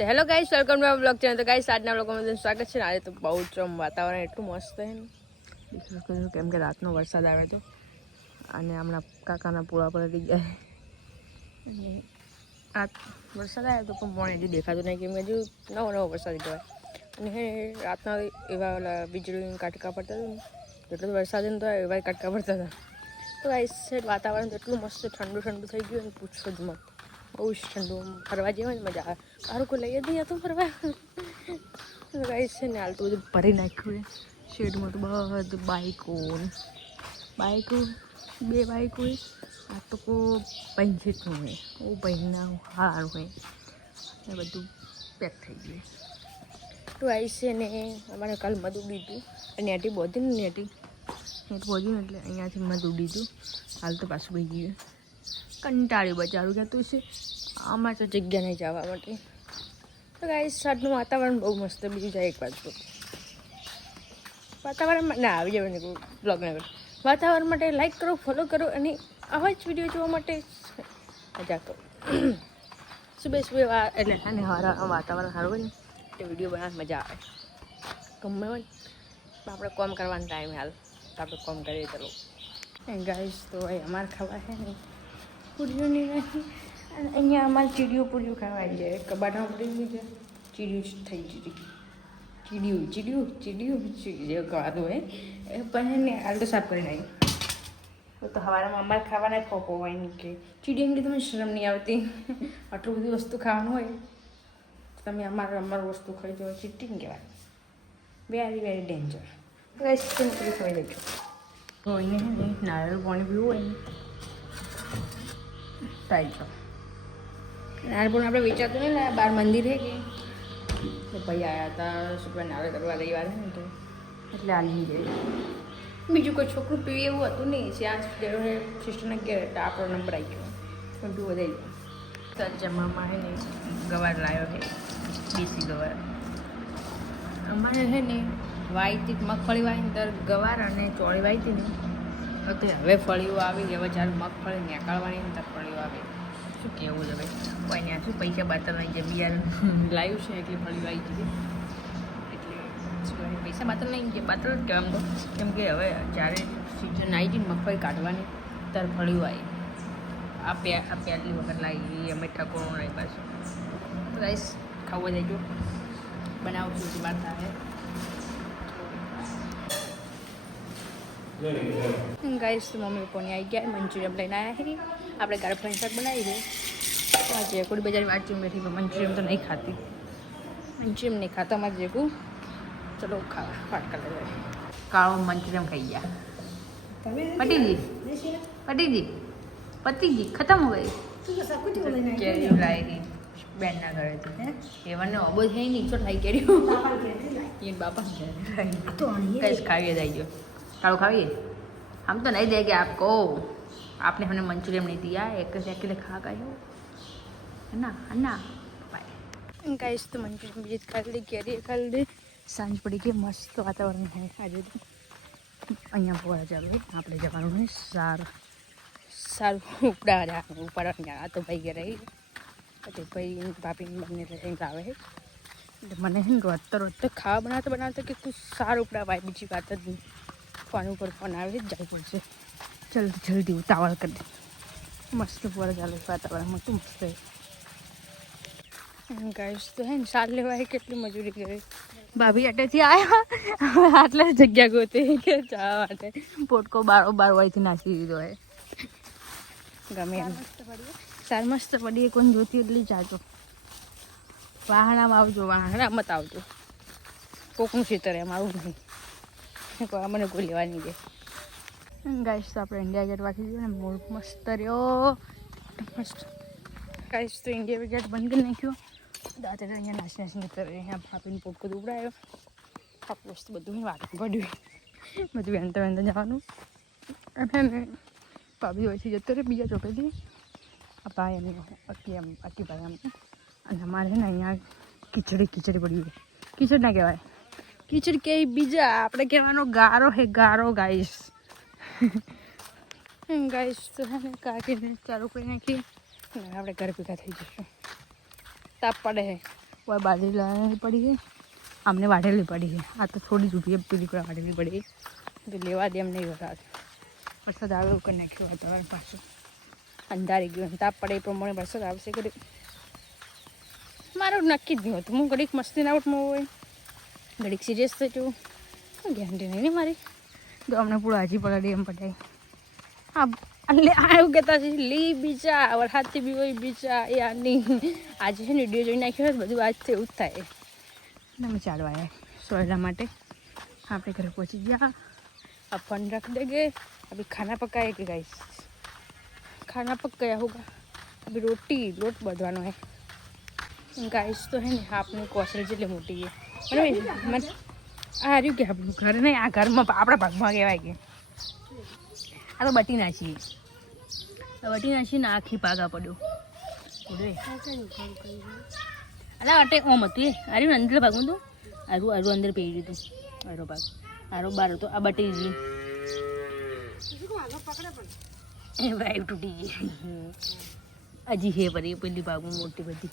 તો hello guys welcome to blog channel તો guys આજના બ્લોગમાં બધાનું સ્વાગત છે આજે તો બહુ જ વાતાવરણ એટલું મસ્ત છે ને. કેમ કે રાતનો વરસાદ આવે તો? અને હમણાં કાકાના પૂળા પર હતી ગયા. અને આ વરસાદ આવ્યો તો પણ પણ એટલું દેખાતું નહીં, કેમ હજુ નવો નવો વરસાદ કહેવાય. અને હે, રાતના એવા ઓલા વીજળી કાટકા પડતા હતા ને એટલો વરસાદ તો એવા કાટકા પડતા હતા. તો ગાઈસ વાતાવરણ એટલું મસ્ત ઠંડુ ઠંડુ થઈ ગયું પૂછો જ મત. બહુ જ ઠંડુ ફરવા જેવા ને મજા આવે. સારું કોઈ લઈ જ હતું ફરવા. તો ગાઈસ છે ને હાલ તો બધું ભરી નાખ્યું છે. શેડમાં તો બધું બાઈકો બાઈકો, બે બાઈકો હોય આ તો કો પંચીસનું હોય હું પૈના હાર હોય એ બધું પેક થઈ ગયું તો આવી છે ને અમારે કાલ મધ અને નેટી બોધી ને નેટી. નેટ બોધ્યું એટલે અહીંયાથી મધ ઉડીતું હાલ તો પાછું ભાઈ ગયું કંટાળ્યું બજારું કહેતું છે. આમાં તો જગ્યા નહીં જવા માટે. તો ગાઈસ સાંજનું વાતાવરણ બહુ મસ્ત બીજું જાય એક બાજુ વાતાવરણમાં ના, આવી જવાનું કરો. વાતાવરણ માટે લાઈક કરો ફોલો કરો અને આવા જ વીડિયો જોવા માટે મજા કરો. સુબે સુબે એટલે અને હારા વાતાવરણ સારું હોય ને એટલે વીડિયો બનાવવા મજા આવે. ગમે હોય તો આપણે કોમ કરવાનો ટાઈમ હાલ. તો આપણે કોમ કરીએ, ચલો. ગાઈશ તો ભાઈ અમારે ખાવા છે ને. પૂરીઓની નહીં. અને અહીંયા અમારે ચીડિયું પૂર્યું ખાવા આવી જાય. કબાટમાં ગયું છે ચીડિયું જ થઈ ગયું ચીડિયું ચીડિયું ચીડિયું ચીડિયું કહેવાતું હોય. એ પણ એને હાલ તો સાફ કરી નાખી તો હવારમાં અમારે ખાવાના ખોપો હોય નહીં કે ચીડિયાને કે તમને શરમ નહીં આવતી. આટલું બધી વસ્તુ ખાવાનું હોય. તમે અમારે, અમારું વસ્તુ ખાઈ જાઓ, ચીટિંગ કહેવાય. Very very danger guys simply ખાઈ લેજો તો. અહીંયા પાણી પીવું હોય. ને ટ્રાય કરો નારિયેળ આપણે વેચાતું નહીં ને બાર મંદિર છે કે? તો ભાઈ આવ્યા હતા સુપર કહેવાય કરવા રવિવાર છે ને તો. એટલે આ લઈ જાય. બીજું કોઈ છોકરું પીવી એવું હતું નહીં ત્યાં હે સિસ્ટરને કે આપણો નંબર આવી ગયો. પણ પીવો દઈ દો તો જમવામાં છે ને ગવાર લાવ્યો છે દેશી ગવાર. અમારે છે ને વાયતી મગફળી વાય ને ગવાર અને ચોળી વાયતી ને તો હવે ફળીઓ આવી હવે જ્યારે મગફળી નીકાળવાની ને ફળીઓ આવે શું કહેવું છે ભાઈ? કોઈ ત્યાં શું પૈસા બાતર નહીં જે બિયારણ લાવ્યું છે એટલે ફળીઓ આવી ગઈ એટલે પૈસા બાતર નહીં જે બાતર જ કહેવાય કેમ કે હવે જ્યારે સિઝન આવી ગઈ મગફળી કાઢવાની, ત્યારે ફળીઓ આવી આ પે આ પહેલી વખત લાવી, અમે ઠકોણું નહીં પાછું રાઈસ ખાવું જજો બનાવું છું બહાર થાય. ગાઈસ મમ્મી પપ્પાની આવી ગયા મંચુરિયમ લઈને આવ્યા છે આપણે ગાળ ફ્રેન્ડ શાક બનાવી તો આજે કોઈ બજાર વાંચી બેઠી પણ મંચુરિયમ તો નહીં ખાતી. મંચુરિયમ નહીં ખાતા અમારે જેવું ચલો ખાવા ફાટકા લઈ કાળો મંચુરિયમ ખાઈ ગયા. પટીજી પટીજી પતીજી ખતમ હો ગઈ. કેરી લાવી બેનના ઘરેથી હે એવાને અબો થઈ નહીં છો થાય કેરી બાપા કઈ ખાવી જાય જો કાળું ખાવીએ हम तो नहीं देंगे आपको आपने हमने मंचूरियन नहीं दिया एक से अकेले खा गए हो है ना है ना बाय गाइस तो मंचूरियन भी खा ली કેરી ખા લી સાંજ પડી ગઈ મસ્ત વાતાવરણ છે આજે તો અહીંયા પોળા ચાલુ હોય આપણે જવાનું છે સારું સારું ઉપડા જવાનું ઉપાડવા જવાનું આ તો ભાઈ ઘરે પછી ભાઈ ભાભી બંને લઈને આવે છે એટલે મને છે ને રોજતો રોજતો ખાવા બનાવતા બનાવતા કે તું સારું ઉપડા ભાઈ બીજી વાત જ નહીં ફોન ઉપર ફોન આવે જ જાય પડશે. જલ્દી જલ્દી ઉતાવળ કરી મસ્ત ઉપર ચાલુ વાતાવરણમાં. તો મસ્ત ગાઈશ તો હે ને સાર લેવાય કેટલી મજૂરી કરે. ભાભી અટેથી આવ્યા આટલા જગ્યા ગોતે કે જવા માટે. પોટકો બારો બાર વાળીથી નાખી દીધો હે. ગમે એમ. સાર મસ્ત પડી કોણ જોતી એટલી જાજો. વાહણામાં આવજો વાહણા મત આવજો. કોકનું ખેતર એમ, આવું નહીં. મને કોઈ લેવાની દે ગાઈસ તો આપણે ઇન્ડિયા ગેટ વાંચી દીધું ને મૂળ મસ્ત રહ્યો. મસ્ત. ગાઈસ તો ઇન્ડિયા ગેટ બંધ કરી નાખ્યો. દાંતે અહીંયા નાસી નાસી કરે અહીંયા ભાપીને પોટકો દુબડાયો આપણું વસ્તુ બધું વાત પડ્યું બધું વેનતા વેનતા જવાનું. અને ભાભી હોય છે જતો રહે, બીજા ચોકેથી આ ભાઈ એમ અકી એમ અકી ભાઈ એમ અને અમારે ને અહીંયા ખીચડી ખીચડી પડી ગઈ. ખીચડી ના કહેવાય. ખીચડી કે બીજા, આપણે કહેવાનો ગારો હે ગારો ગાઈશ ગાઈશ તો હે કાકીને ચાલુ કરી નાખી આપણે ઘર ભેગા થઈ જઈશું. તાપ પડે હે. કોઈ બાજરી લાવી પડી છે અમને વાઢેલી પડી છે આ તો થોડી જુદી પેલી કોઈ વાઢેલી પડી તો લેવા દે એમ નહીં વરસાદ વરસાદ આવે એવું કરી નાખ્યું વાતાવરણ પાછું અંધારી ગયું. તાપ પડે એ પ્રમાણે વરસાદ આવશે કરી મારું નક્કી જ નહીં હતું હું ઘડીક મસ્તી ના ઉઠમાં હોય. ઘડીક સિરિયસ થયું ગેરંટી નહીં ને મારી? તો અમને પૂરા હાજી પલાડી એમ પટાઈ હા એટલે આ એવું કહેતા છે, લી બીજા વરસાદથી બી હોય બીજા, એ આની આજે છે ને વીડિયો જોઈ નાખ્યો બધું આજ એવું જ થાય. તમે ચાલવા આવ્યા સોયલા માટે. આપણે ઘરે પહોંચી ગયા. આ ફોન રખ દેગે અભી ખાના પકાય કે ગાઈસ ખાના પકાયા હોગા. અભી રોટી, લોટ બાંધવાનો હે. ગાઈસ તો હે ને, આપની કોસલ જેટલી મોટી છે આ રહ્યું કે આપણું ઘર નહીં આ ઘરમાં આપણા ભાગમાં કહેવાય કે આ તો બટી નાખી બટી નાખીને આખી પાગા પડ્યો અલા અટે ઓમ હતું આર્યું અંદર ભાગમાં તો આરું આરું અંદર પહેરી દીધું આરો ભાગ આરો બાર હતો આ બટી ગઈ એ વાઈવ તૂટી ગઈ હજી હે પડી પેલી ભાગમાં મોટી બધી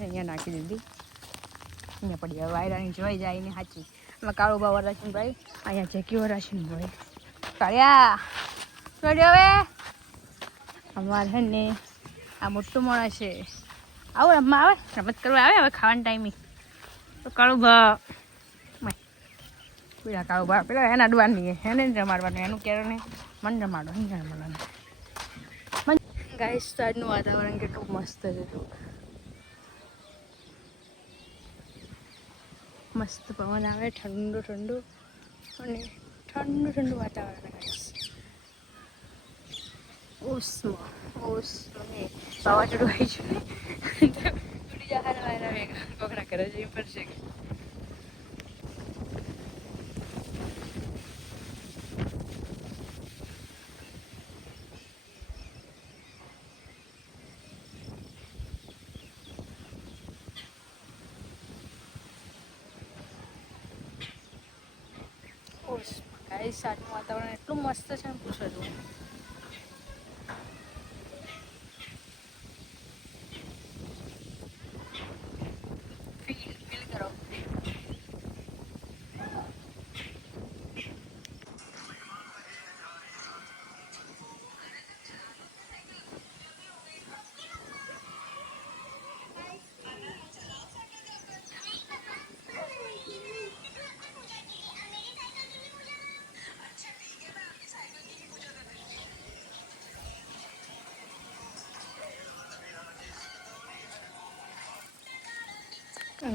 અહીંયા નાખી દીધી. અહીંયા પડી જાય વાયરાની જોઈ જાય ને સાચી એમાં કાળો બાવા અહીંયા જેકીઓ રાશન કાળિયા જોડ્યો હવે! અમારે ને આ મોટું મોણા છે. આવો, રમવા આવે. રમત કરવા આવે હવે ખાવાના ટાઈમે. તો કાળો ભા પેલા પેલા એના અડવાની એને જ રમાડવાનું, એનું કેરો ને મને રમાડો એને મળો ગાઈસ તો આજનું વાતાવરણ કેટલું મસ્ત છે. મસ્ત પવન આવે, ઠંડુ ઠંડુ. અને ઠંડુ ઠંડુ વાતાવરણ ગાઈસ ઓસમાં ઓસમાં વાવાઝોડું આવી છે ઉડી જવાના વાયરા વેગા કોકરા કરે છે જઈ પર ઓસમાં ગાઈસ આજનું વાતાવરણ એટલું મસ્ત છે ને પૂછો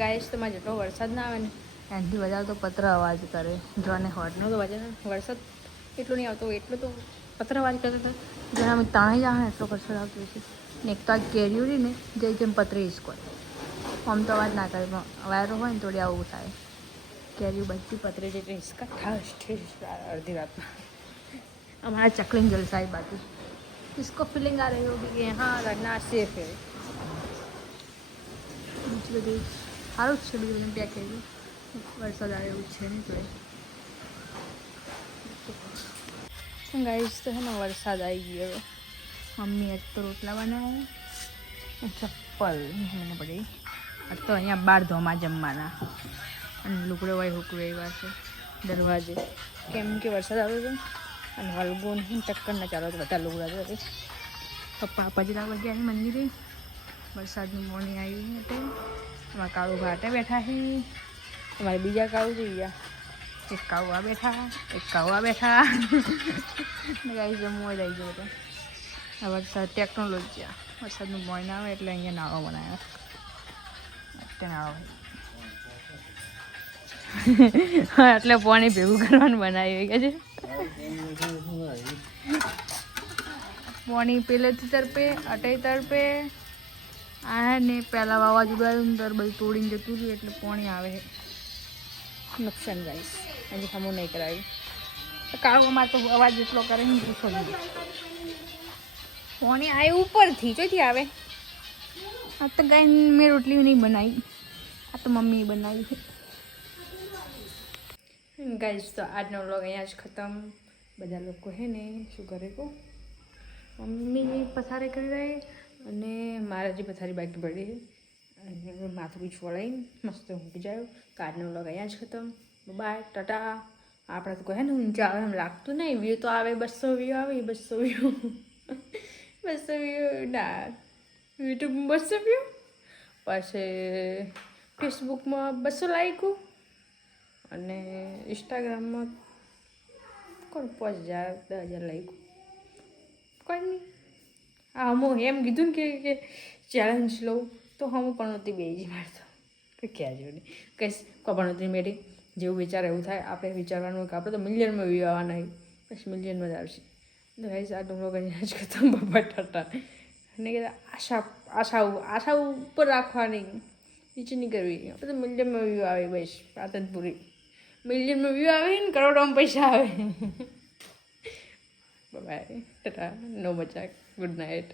ગાઈશ તમારે જેટલો વરસાદ ના આવે ને એનાથી વધારે તો પત્ર અવાજ કરે જો અને હોટનો તો વજન વરસાદ એટલો નહીં આવતો એટલો તો પત્ર અવાજ કરતો હતો જેના અમે તાણી જાય ને એટલો વરસાદ આવતો છે ને એક તો આ કેરીઓ રહી ને જે જેમ પતરી હિસકો આમ તો અવાજ ના કરે પણ વાયરો હોય ને થોડી આવું થાય કેરીઓ બધી પતરી જેટલી હિસકા ઠાસ ઠીસ અડધી રાતમાં हमारा चकलिंग जलसा है बाकी इसको फीलिंग आ रही होगी कि हाँ रखना सेफ है બીજું બધું સારું જ છે બીજું બધું પેકેજ વરસાદ આવે એવું છે નહીં તો ગાઈસ તો હે ને વરસાદ આવી ગયો હવે. મમ્મી આજ તો રોટલા બનાવ્યા ચપ્પલ મને પડી. આજ તો અહીંયા બાર ધોમાં જમવાના. અને લુકડો વાય હુકડો એવા છે દરવાજે. કેમ કે વરસાદ આવ્યો હતો અને વલગુન ટક્કર ના ચાલો તો બધા લુગડા હતી પપ્પા પજરા વગ્યા મંદિરે. વરસાદનું મોર્નિંગ આવી એટલે એમાં કાળુ ભાટે બેઠા છે. અમારે બીજા કાળુ જઈ ગયા એક કાળું બેઠા એક કાવા બેઠા. ને ગાઈ જમવા જઈ ગયો હતો આ વરસાદ ટેકનોલોજી વરસાદનું મોર્નિંગ આવે એટલે અહીંયા નાળો બનાવ્યો. અત્યારે નાળો એટલે પાણી ભેગું કરવાનું બનાવી કે છે. પોણી પેલેથી તરપે અટાઈ તરપે આ ને પહેલાં વાવાઝોડું આવ્યું અંદર બધું તોડીને જતું રહ્યું એટલે પોણી આવે નુકસાન જાય હજી સામુ નહીં કરાવ્યું કાળવામાં તો અવાજ એટલો કરે ને પૂછો નહીં પોણી આવે ઉપરથી ચોથી આવે. આ તો ગાય મેં રોટલી નહીં બનાવી. આ તો મમ્મીએ બનાવી ગાઈસ તો આજનો વ્લોગ અહીંયા જ ખતમ. બધા લોકો હે ને શું કરે કહો મમ્મી પથારે કરી રહી. અને મારા જે પથારી બાકી પડી અને માથું બીજ વળાઈને મસ્ત ઊંઘી જાય આજનો વ્લોગ અહીંયા જ ખતમ. Bye tata. આપણે તો કહે ને, ઊંચા આવે એમ લાગતું નહીં. વ્યૂ તો આવે બસો વ્યૂ આવે બસો વ્યૂ બસો વ્યૂ ના. યુટ્યુબમાં બસો વ્યૂ પછી ફેસબુકમાં બસો લાઈકો અને ઇન્સ્ટાગ્રામમાં કોણ, પાંચ હજાર, દસ હજાર લાઈકો કોઈ નહીં. હા, હું એમ કીધું ને કે ચેલેન્જ લઉં, તો હું પણ નહોતી જ મારતો કે ક્યાં જો નહીં. કહીશ કોઈ નહોતી મેળી જેવું વિચાર એવું થાય, આપણે વિચારવાનું કે આપણે તો મિલિયનમાં વ્યૂ આવવાના હોય બસ મિલિયનમાં જ આવશે. તો ગાઈસ આ ડુંગરો કરીને જ ખતમ બાબા ટાટા અને કહેતા આશા આશા આશા ઉપર રાખવાની. નીચે નહીં કરવી આપણે તો મિલિયનમાં વ્યૂ આવે, બસ વાત જ પૂરી મિલિયનમાં વ્યૂ આવે ને, કરોડોમાં પૈસા આવે. બાય ટાટા, નો મજાક. good night.